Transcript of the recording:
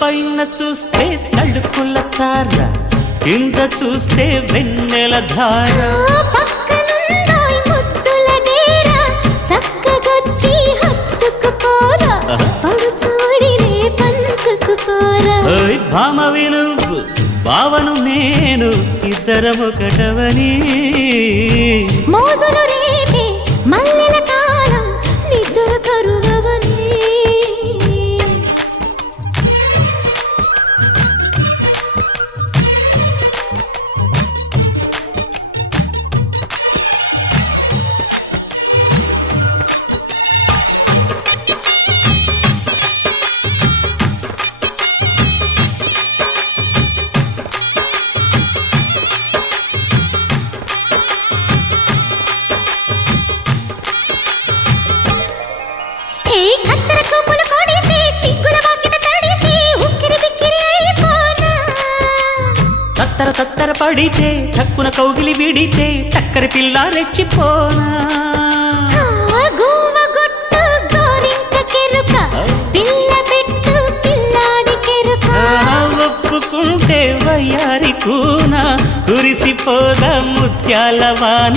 పైన చూస్తే తడుకుల తార, కింద చూస్తే వెన్నెల ధార. పక్కనుందోయ్ ముద్దుల డేరా, చక్కగొచ్చి హత్తుకుపోరా, పడుచూడినే పంచుకుపోరా. ఓయ్ భామ వినువు, భావను నేను, ఇద్దరమొకటవని. మోజులు రేపే మల్లెల కాలం, నిద్ర కరువవని. తత్తర తత్తర పడితే టక్కున కౌగిలి విడితే టక్కరి పిల్ల రెచ్చిపోనా. ఒప్పుకుంటే వయ్యారి కూన కురిసిపోదా ముత్యాల వాన.